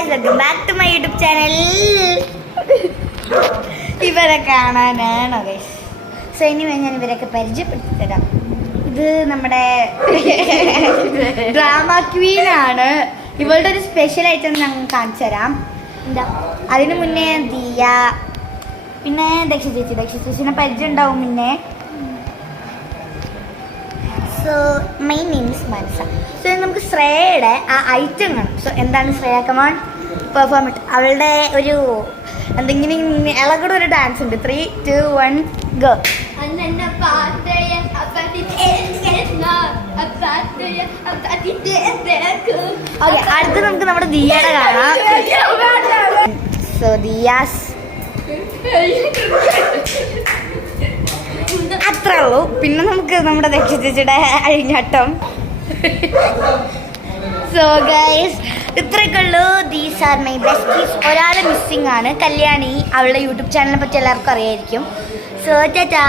guys, welcome back to my YouTube channel. ഇവരെ കാണാനാണോ guys? So ഇനി ഞാൻ ഇവരൊക്കെ പരിചയപ്പെടുത്തി തരാം. ഇത് നമ്മുടെ ഡ്രാമ ക്വീൻ ആണ്. ഇവളുടെ ഒരു സ്പെഷ്യൽ ഐറ്റം ഞങ്ങൾ കാണിച്ചു തരാം. എന്താ അതിന് മുന്നേ ദിയ, പിന്നെ ദക്ഷ ചേച്ചിനെ പരിചയം ഉണ്ടാവും. പിന്നെ so my name is Manasa. So നമുക്ക് ശ്രേയയുടെ ആ ഐറ്റം കാണും. സോ എന്താണ് ശ്രേയ കമാൺ പെർഫോം ഇട്ട്. അവളുടെ ഒരു എന്തെങ്കിലും ഇളകടെ ഒരു ഡാൻസ് ഉണ്ട്. 3, 2, 1 ഗോ. ഓക്കെ, അടുത്ത് നമുക്ക് നമ്മുടെ ദിയയുടെ കാണാം. സോ ദിയാസ് അത്രേ ഉള്ളൂ. പിന്നെ നമുക്ക് നമ്മുടെ ദക്ഷ ചേച്ചിയുടെ അഴിഞ്ഞാട്ടം. സോ ഗൈസ്, ഇത്രയൊക്കെ ഉള്ളൂ. These are my besties. ഒരാൾ മിസ്സിംഗ് ആണ്, കല്യാണി. അവളുടെ യൂട്യൂബ് ചാനലിനെ പറ്റി എല്ലാവർക്കും അറിയായിരിക്കും. സോ ടാറ്റാ.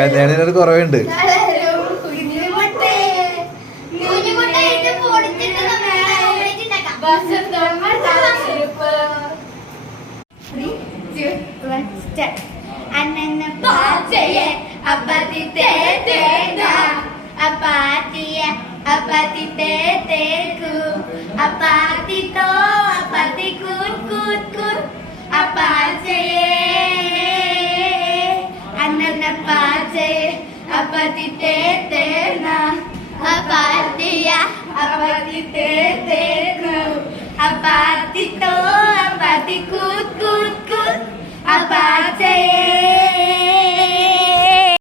കല്യാണിനൊരു കുറവുണ്ട്. Apatito, apatito, apatito,